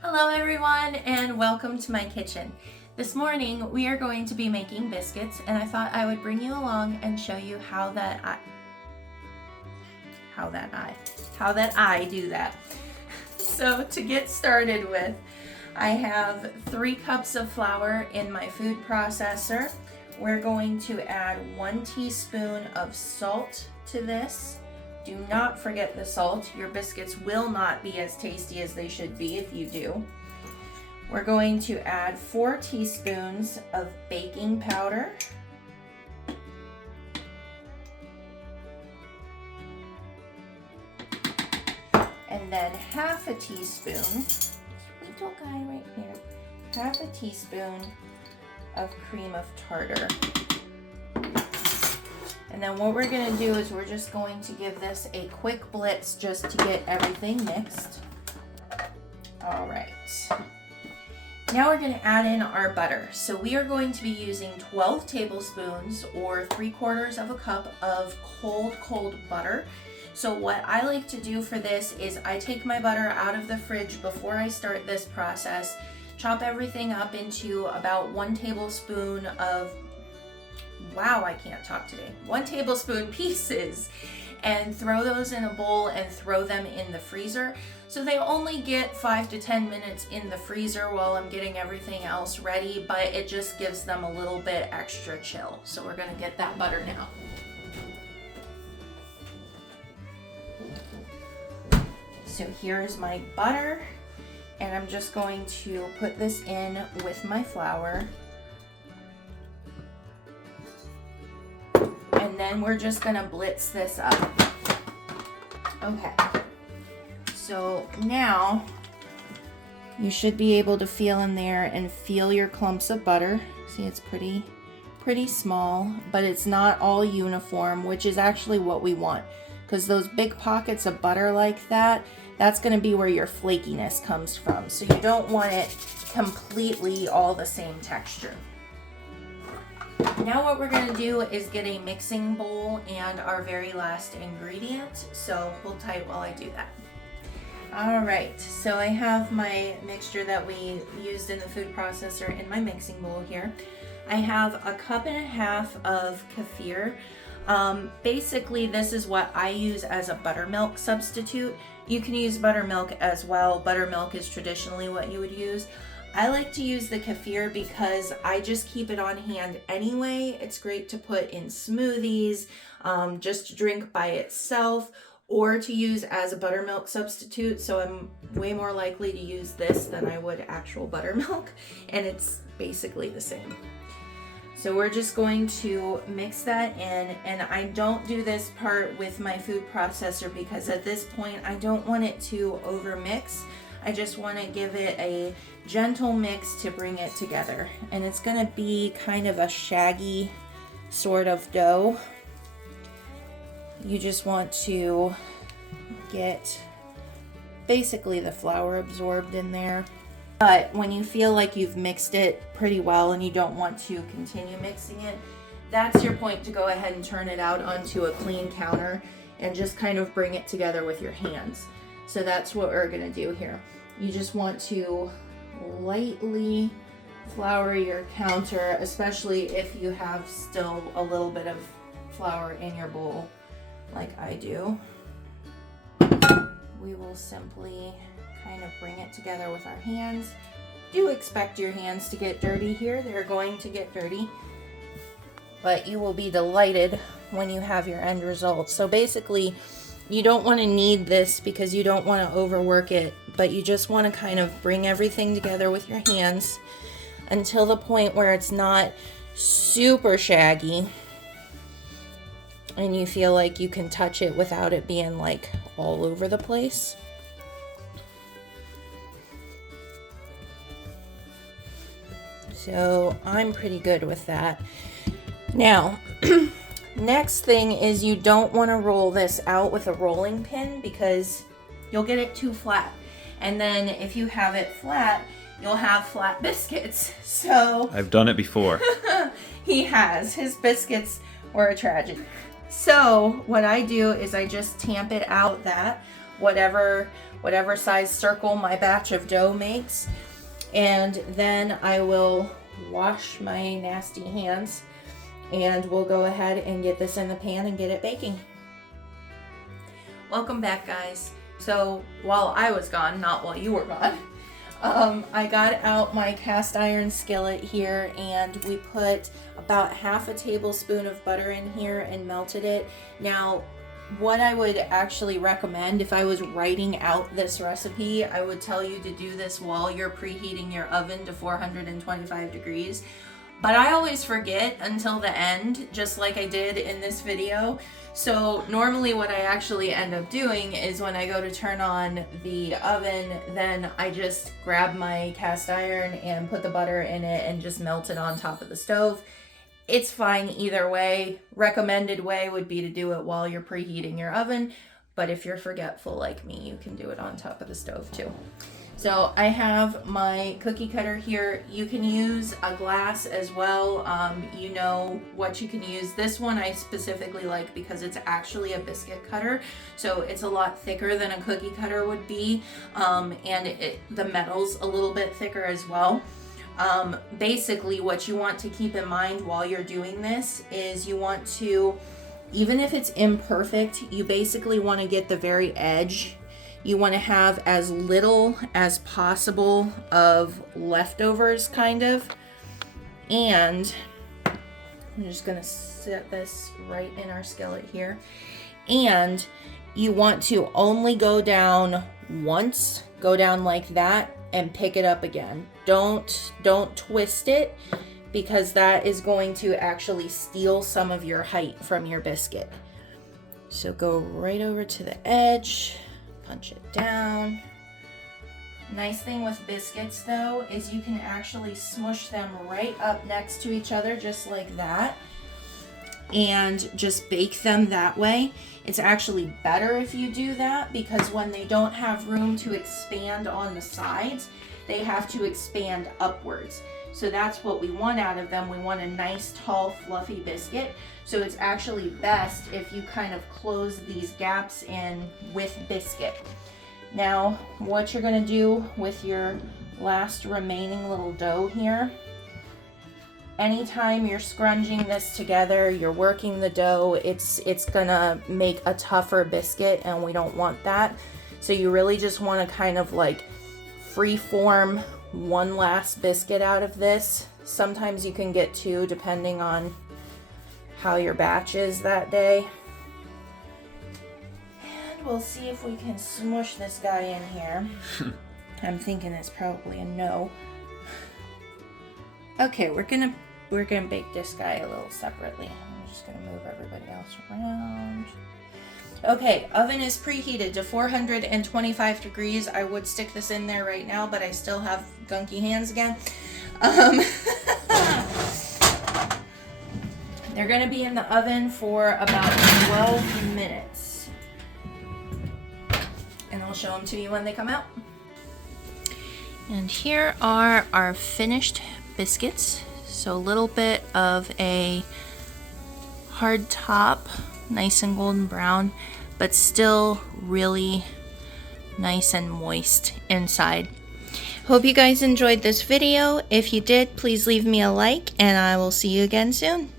Hello everyone and welcome to my kitchen. This morning we are going to be making biscuits and I thought I would bring you along and show you how that I do that. So to get started with, I have 3 cups of flour in my food processor. We're going to add 1 teaspoon of salt to this. Do not forget the salt. Your biscuits will not be as tasty as they should be if you do. We're going to add 4 teaspoons of baking powder. And then half a teaspoon, little guy right here, half a teaspoon of cream of tartar. And then what we're going to do is we're just going to give this a quick blitz just to get everything mixed. All right. Now we're going to add in our butter. So we are going to be using 12 tablespoons or 3/4 of a cup of cold butter. So what I like to do for this is I take my butter out of the fridge before I start this process, chop everything up into about 1 tablespoon of, wow, I can't talk today, 1 tablespoon pieces, and throw those in a bowl and throw them in the freezer. So they only get 5 to 10 minutes in the freezer while I'm getting everything else ready, but it just gives them a little bit extra chill. So we're gonna get that butter now. So here's my butter, and I'm just going to put this in with my flour. And then we're just gonna blitz this up. Okay, so now you should be able to feel in there and feel your clumps of butter. See, it's pretty small, but it's not all uniform, which is actually what we want, because those big pockets of butter like that, that's gonna be where your flakiness comes from. So you don't want it completely all the same texture. Now what we're going to do is get a mixing bowl and our very last ingredient, so hold tight while I do that. Alright, so I have my mixture that we used in the food processor in my mixing bowl here. I have 1.5 cups of kefir. Basically this is what I use as a buttermilk substitute. You can use buttermilk as well. Buttermilk is traditionally what you would use. I like to use the kefir because I just keep it on hand anyway. It's great to put in smoothies, just to drink by itself, or to use as a buttermilk substitute. So I'm way more likely to use this than I would actual buttermilk, and it's basically the same. So we're just going to mix that in, and I don't do this part with my food processor because at this point I don't want it to overmix. I just want to give it a gentle mix to bring it together. And it's going to be kind of a shaggy sort of dough. You just want to get basically the flour absorbed in there. But when you feel like you've mixed it pretty well and you don't want to continue mixing it, that's your point to go ahead and turn it out onto a clean counter and just kind of bring it together with your hands. So that's what we're gonna do here. You just want to lightly flour your counter, especially if you have still a little bit of flour in your bowl, like I do. We will simply kind of bring it together with our hands. Do expect your hands to get dirty here. They're going to get dirty, but you will be delighted when you have your end result. So basically, you don't want to knead this because you don't want to overwork it, but you just want to kind of bring everything together with your hands until the point where it's not super shaggy and you feel like you can touch it without it being like all over the place. So I'm pretty good with that. Now, next thing is you don't want to roll this out with a rolling pin because you'll get it too flat. And then if you have it flat, you'll have flat biscuits. So I've done it before. He has. His biscuits were a tragedy. So what I do is I just tamp it out that whatever whatever size circle my batch of dough makes. And then I will wash my nasty hands and we'll go ahead and get this in the pan and get it baking. Welcome back, guys. So while I was gone, not while you were gone, I got out my cast iron skillet here and we put about half a tablespoon of butter in here and melted it. Now, what I would actually recommend if I was writing out this recipe, I would tell you to do this while you're preheating your oven to 425 degrees. But I always forget until the end, just like I did in this video. So normally what I actually end up doing is when I go to turn on the oven, then I just grab my cast iron and put the butter in it and just melt it on top of the stove. It's fine either way. Recommended way would be to do it while you're preheating your oven, but if you're forgetful like me, you can do it on top of the stove too. So I have my cookie cutter here. You can use a glass as well. You know what you can use. This one I specifically like because it's actually a biscuit cutter. So it's a lot thicker than a cookie cutter would be. And the metal's a little bit thicker as well. Basically what you want to keep in mind while you're doing this is you want to, even if it's imperfect, you basically want to get the very edge. You want to have as little as possible of leftovers, kind of. And I'm just going to set this right in our skillet here. And you want to only go down once, go down like that, and pick it up again. Don't twist it, because that is going to actually steal some of your height from your biscuit. So go right over to the edge. Punch it down. Nice thing with biscuits though is you can actually smush them right up next to each other just like that and just bake them that way. It's actually better if you do that because when they don't have room to expand on the sides, they have to expand upwards. So that's what we want out of them. We want a nice, tall, fluffy biscuit. So it's actually best if you kind of close these gaps in with biscuit. Now, what you're gonna do with your last remaining little dough here, anytime you're scrunching this together, you're working the dough, it's gonna make a tougher biscuit and we don't want that. So you really just wanna kind of like free form one last biscuit out of this. Sometimes you can get two depending on how your batch is that day. And we'll see if we can smush this guy in here. I'm thinking it's probably a no. Okay, we're gonna bake this guy a little separately. I'm just gonna move everybody else around. Okay, oven is preheated to 425 degrees. I would stick this in there right now, but I still have gunky hands again. They're gonna be in the oven for about 12 minutes. And I'll show them to you when they come out. And here are our finished biscuits. So a little bit of a hard top, nice and golden brown, but still really nice and moist inside. Hope you guys enjoyed this video. If you did, please leave me a like and I will see you again soon.